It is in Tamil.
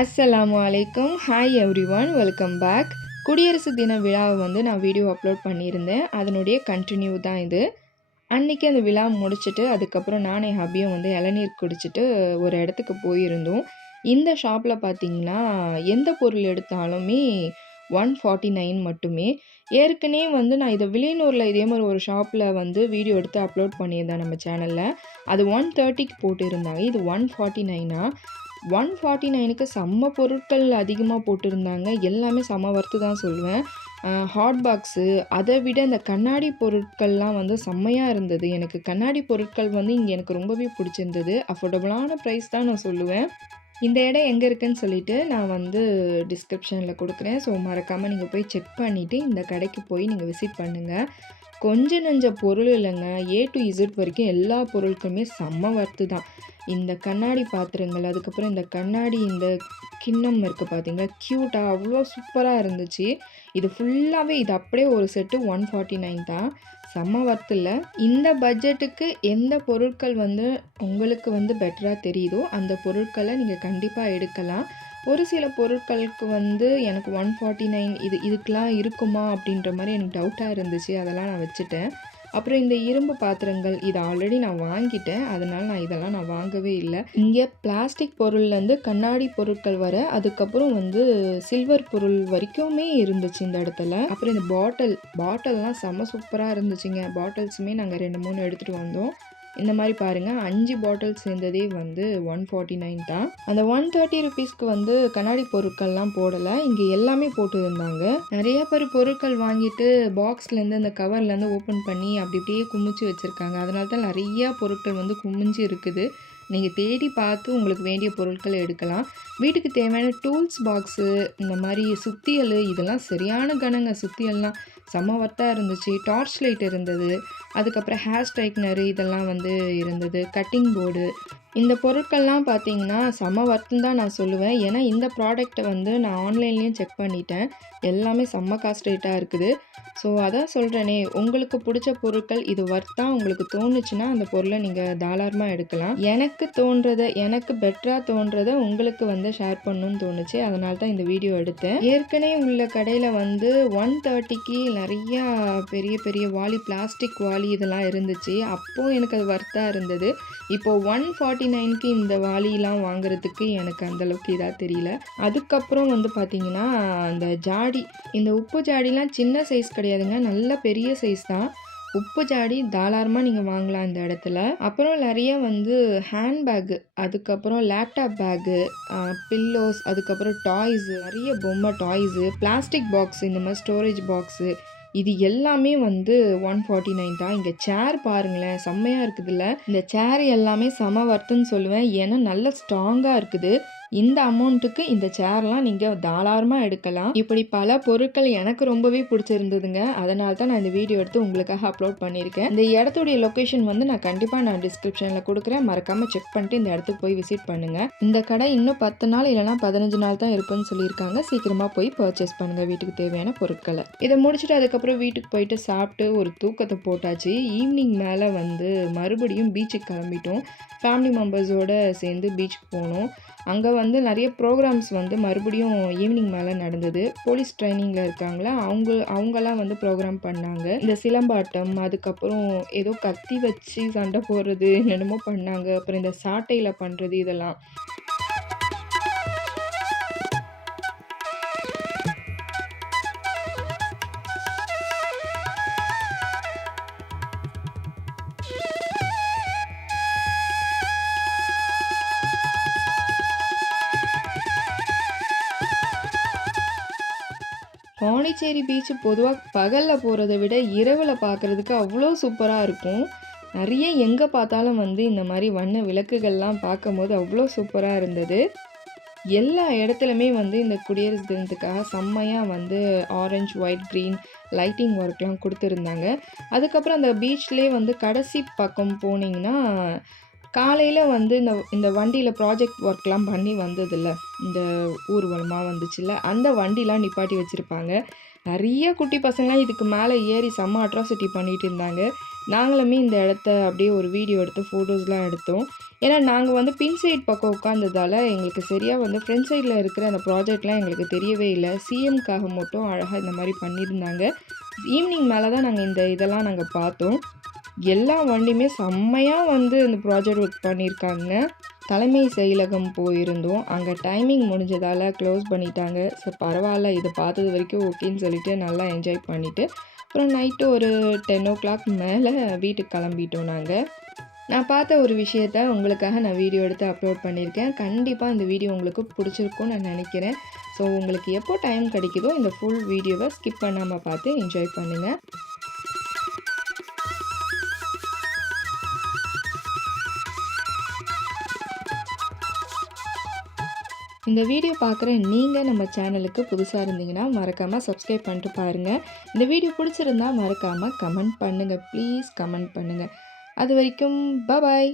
அஸ்ஸலாமு அலைக்கும். Hi everyone, welcome back. குடியரசு தின விழாவை வந்து நான் வீடியோ அப்லோட் பண்ணியிருந்தேன். அதனுடைய கண்டினியூ தான் இது. அன்றைக்கி அந்த விழா முடிச்சுட்டு அதுக்கப்புறம் நானும் என் ஹப்பியும் வந்து இளநீர் குடிச்சிட்டு ஒரு இடத்துக்கு போயிருந்தோம். இந்த ஷாப்பில் பார்த்தீங்கன்னா எந்த பொருள் எடுத்தாலுமே 149 மட்டுமே. ஏற்கனவே வந்து நான் இதை வில்லியனூரில் இதே மாதிரி ஒரு ஷாப்பில் வந்து வீடியோ எடுத்து அப்லோட் பண்ணியிருந்தேன் நம்ம சேனலில். அது 130க்கு போட்டிருந்தாங்க. இது 149. 149க்கு செம்ம பொருட்கள் அதிகமாக போட்டிருந்தாங்க. எல்லாமே செம்ம ஒர்த்து தான் சொல்லுவேன். ஹாட் பாக்ஸு, அதை விட இந்த கண்ணாடி பொருட்கள்லாம் வந்து செம்மையாக இருந்தது. எனக்கு கண்ணாடி பொருட்கள் வந்து இங்கே எனக்கு ரொம்பவே பிடிச்சிருந்தது. அஃபோர்டபுளான ப்ரைஸ் தான் நான் சொல்லுவேன். இந்த இடம் எங்கே இருக்குன்னு சொல்லிட்டு நான் வந்து டிஸ்கிரிப்ஷனில் கொடுக்குறேன். ஸோ மறக்காமல் நீங்கள் போய் செக் பண்ணிவிட்டு இந்த கடைக்கு போய் நீங்கள் விசிட் பண்ணுங்கள். கொஞ்சம் நெஞ்ச பொருள் இல்லைங்க, ஏ டு இசட் வரைக்கும் எல்லா பொருட்களுமே செம்ம ஒர்த்து தான். இந்த கண்ணாடி பாத்திரங்கள், அதுக்கப்புறம் இந்த கண்ணாடி இந்த கிண்ணம் இருக்குது பார்த்தீங்களா, க்யூட்டாக அவ்வளோ சூப்பராக இருந்துச்சு. இது ஃபுல்லாகவே இது அப்படியே ஒரு செட்டு 149 தான். செம்ம ஒர்த்து இல்லை. இந்த பட்ஜெட்டுக்கு எந்த பொருட்கள் வந்து உங்களுக்கு வந்து பெட்டராக தெரியுதோ அந்த பொருட்களை நீங்கள் கண்டிப்பாக எடுக்கலாம். ஒரு சில பொருட்களுக்கு வந்து எனக்கு 149 இதுக்கெலாம் இருக்குமா அப்படின்ற மாதிரி எனக்கு டவுட்டாக இருந்துச்சு. அதெல்லாம் நான் வச்சுட்டேன். அப்புறம் இந்த இரும்பு பாத்திரங்கள் இது ஆல்ரெடி நான் வாங்கிட்டேன். அதனால் நான் வாங்கவே இல்லை. இங்கே பிளாஸ்டிக் பொருள்லேருந்து கண்ணாடி பொருட்கள் வர, அதுக்கப்புறம் வந்து சில்வர் பொருள் வரைக்குமே இருந்துச்சு இந்த இடத்துல. அப்புறம் இந்த பாட்டில்லாம் செம்ம சூப்பராக இருந்துச்சுங்க. பாட்டில்ஸுமே நாங்கள் 2-3 எடுத்துகிட்டு வந்தோம். இந்த மாதிரி பாருங்கள், 5 பாட்டில் சேர்ந்ததே வந்து 149 தான். அந்த 130 ருபீஸ்க்கு வந்து கண்ணாடி பொருட்கள்லாம் போடலை. இங்கே எல்லாமே போட்டு இருந்தாங்க. நிறைய பேர் பொருட்கள் வாங்கிட்டு பாக்ஸ்லேருந்து அந்த கவர்லேருந்து ஓப்பன் பண்ணி அப்படி இப்படியே குமிச்சு வச்சுருக்காங்க. அதனால தான் நிறையா பொருட்கள் வந்து குமிஞ்சு இருக்குது. நீங்கள் தேடி பார்த்து உங்களுக்கு வேண்டிய பொருட்களை எடுக்கலாம். வீட்டுக்கு தேவையான டூல்ஸ் பாக்ஸு, இந்த மாதிரி சுத்தியல், இதெல்லாம் சரியான கனங்க. சுத்தியல்லாம் செம்ம ஒர்த்தாக இருந்துச்சு. டார்ச் லைட் இருந்தது. அதுக்கப்புறம் ஹேர் ஸ்ட்ரைட்னரு இதெல்லாம் வந்து இருந்தது. கட்டிங் போர்டு, இந்த பொருட்கள்லாம் பார்த்தீங்கன்னா செம்ம ஒர்த்துன்னு தான் நான் சொல்லுவேன். ஏன்னா இந்த ப்ராடக்ட்டை வந்து நான் ஆன்லைன்லேயும் செக் பண்ணிட்டேன். எல்லாமே செம்ம காஸ்ட் ரேட்டாக இருக்குது. ஸோ அதான் சொல்கிறேனே, உங்களுக்கு பிடிச்ச பொருட்கள் இது ஒர்த்தாக உங்களுக்கு தோணுச்சுன்னா அந்த பொருளை நீங்கள் தாராளமாக எடுக்கலாம். எனக்கு பெட்டராக தோன்றதை உங்களுக்கு வந்து ஷேர் பண்ணணும்னு தோணுச்சு. அதனால தான் இந்த வீடியோ எடுத்தேன். ஏற்கனவே உள்ள கடையில் வந்து 130க்கு நிறையா பெரிய பெரிய வாளி, பிளாஸ்டிக் வாளி இதெல்லாம் இருந்துச்சு. அப்போது எனக்கு அது ஒர்த்தாக இருந்தது. இப்போது 149க்கு இந்த வாளிலாம் வாங்குறதுக்கு எனக்கு அந்தளவுக்கு இதாக தெரியல. அதுக்கப்புறம் வந்து பார்த்திங்கன்னா அந்த ஜாடி, இந்த உப்பு ஜாடிலாம் சின்ன சைஸ் கிடையாதுங்க, நல்ல பெரிய சைஸ் தான். உப்பு ஜாடி தாராளமாக நீங்கள் வாங்கலாம் இந்த இடத்துல. அப்புறம் நிறைய வந்து ஹேண்ட்பேக்கு, அதுக்கப்புறம் லேப்டாப் பேக்கு, பில்லோஸ், அதுக்கப்புறம் டாய்ஸு, நிறைய பொம்மை டாய்ஸு, பிளாஸ்டிக் பாக்ஸு, இந்த மாதிரி ஸ்டோரேஜ் பாக்ஸு, இது எல்லாமே வந்து 149 தான். இங்கே சேர் பாருங்களேன், செம்மையாக இருக்குதுல்ல. இந்த சேர் எல்லாமே செம ஒர்த்துன்னு சொல்லுவேன். ஏன்னா நல்ல ஸ்ட்ராங்காக இருக்குது. இந்த அமௌண்ட்டுக்கு இந்த சேர்லாம் நீங்கள் தாராளமாக எடுக்கலாம். இப்படி பல பொருட்கள் எனக்கு ரொம்பவே பிடிச்சிருந்ததுங்க. அதனால தான் நான் இந்த வீடியோ எடுத்து உங்களுக்காக அப்லோட் பண்ணியிருக்கேன். இந்த இடத்துடைய லொக்கேஷன் வந்து நான் கண்டிப்பாக டிஸ்கிரிப்ஷனில் கொடுக்குறேன். மறக்காமல் செக் பண்ணிட்டு இந்த இடத்துக்கு போய் விசிட் பண்ணுங்கள். இந்த கடை இன்னும் 10 நாள் இல்லைனா 15 நாள் தான் இருக்குன்னு சொல்லியிருக்காங்க. சீக்கிரமாக போய் பர்ச்சேஸ் பண்ணுங்கள் வீட்டுக்கு தேவையான பொருட்களை. இதை முடிச்சுட்டு அதுக்கப்புறம் வீட்டுக்கு போயிட்டு சாப்பிட்டு ஒரு தூக்கத்தை போட்டாச்சு. ஈவினிங் மேலே வந்து மறுபடியும் பீச்சுக்கு கிளம்பிட்டோம். ஃபேமிலி மெம்பர்ஸோடு சேர்ந்து பீச்சுக்கு போனோம். அங்கே வந்து நிறைய ப்ரோக்ராம்ஸ் வந்து மறுபடியும் ஈவினிங் மேலே நடந்தது. போலீஸ் ட்ரைனிங்கில் இருக்காங்களா, அவங்கெல்லாம் வந்து ப்ரோக்ராம் பண்ணாங்க. இந்த சிலம்பாட்டம், அதுக்கப்புறம் ஏதோ கத்தி வச்சு சண்டை போடுறது என்னென்னமோ பண்ணாங்க. அப்புறம் இந்த சாட்டையில் பண்ணுறது, இதெல்லாம் பாண்டிச்சேரி பீச்சு பொதுவாக பகலில் போகிறத விட இரவில் பார்க்குறதுக்கு அவ்வளோ சூப்பராக இருக்கும். நிறைய எங்கே பார்த்தாலும் வந்து இந்த மாதிரி வண்ண விளக்குகள்லாம் பார்க்கும்போது அவ்வளோ சூப்பராக இருந்தது. எல்லா இடத்துலையுமே வந்து இந்த குடியரசு தினத்துக்காக செம்மையாக வந்து ஆரஞ்ச், ஒயிட், க்ரீன் லைட்டிங் ஒர்க்லாம் கொடுத்துருந்தாங்க. அதுக்கப்புறம் அந்த பீச்லேயே வந்து கடைசி பக்கம் போனீங்கன்னா காலையில் வந்து இந்த வண்டியில் ப்ராஜெக்ட் ஒர்க்லாம் பண்ணி வந்ததில்ல, இந்த ஊர்வலமாக வந்துச்சுல்ல, அந்த வண்டிலாம் நிப்பாட்டி வச்சுருப்பாங்க. நிறைய குட்டி பசங்களாம் இதுக்கு மேலே ஏறி செம்ம அட்ராசிட்டி பண்ணிகிட்டு இருந்தாங்க. நாங்களுமே இந்த இடத்த அப்படியே ஒரு வீடியோ எடுத்து ஃபோட்டோஸ்லாம் எடுத்தோம். ஏன்னா நாங்கள் வந்து பின் சைட் பக்கம் உட்காந்ததால் எங்களுக்கு சரியாக வந்து ஃப்ரண்ட் சைடில் இருக்கிற அந்த ப்ராஜெக்ட்லாம் எங்களுக்கு தெரியவே இல்லை. சிஎம்காக மட்டும் அழகாக இந்த மாதிரி பண்ணியிருந்தாங்க. ஈவினிங் மேலே தான் நாங்கள் இதெல்லாம் நாங்கள் பார்த்தோம். எல்லா வண்டியுமே செம்மையாக வந்து இந்த ப்ராஜெக்ட் ஒர்க் பண்ணியிருக்காங்க. தலைமை செயலகம் போயிருந்தோம். அங்கே டைமிங் முடிஞ்சதால் க்ளோஸ் பண்ணிட்டாங்க. ஸோ பரவாயில்ல, இதை பார்த்தது வரைக்கும் ஓகேன்னு சொல்லிட்டு நல்லா என்ஜாய் பண்ணிவிட்டு அப்புறம் நைட்டு ஒரு 10 மேலே வீட்டுக்கு கிளம்பிட்டோம் நாங்கள். நான் பார்த்த ஒரு விஷயத்த உங்களுக்காக நான் வீடியோ எடுத்து அப்லோட் பண்ணியிருக்கேன். கண்டிப்பாக இந்த வீடியோ உங்களுக்கு பிடிச்சிருக்கும்னு நான் நினைக்கிறேன். ஸோ உங்களுக்கு எப்போ டைம் கிடைக்குதோ இந்த ஃபுல் வீடியோவை ஸ்கிப் பண்ணாமல் பார்த்து என்ஜாய் பண்ணுங்கள். இந்த வீடியோ பார்க்குற நீங்கள் நம்ம சேனலுக்கு புதுசாக இருந்தீங்கன்னா மறக்காமல் சப்ஸ்கிரைப் பண்ணிட்டு பாருங்கள். இந்த வீடியோ பிடிச்சிருந்தா மறக்காமல் கமெண்ட் பண்ணுங்கள். ப்ளீஸ் கமெண்ட் பண்ணுங்கள். அது வரைக்கும் பாய்.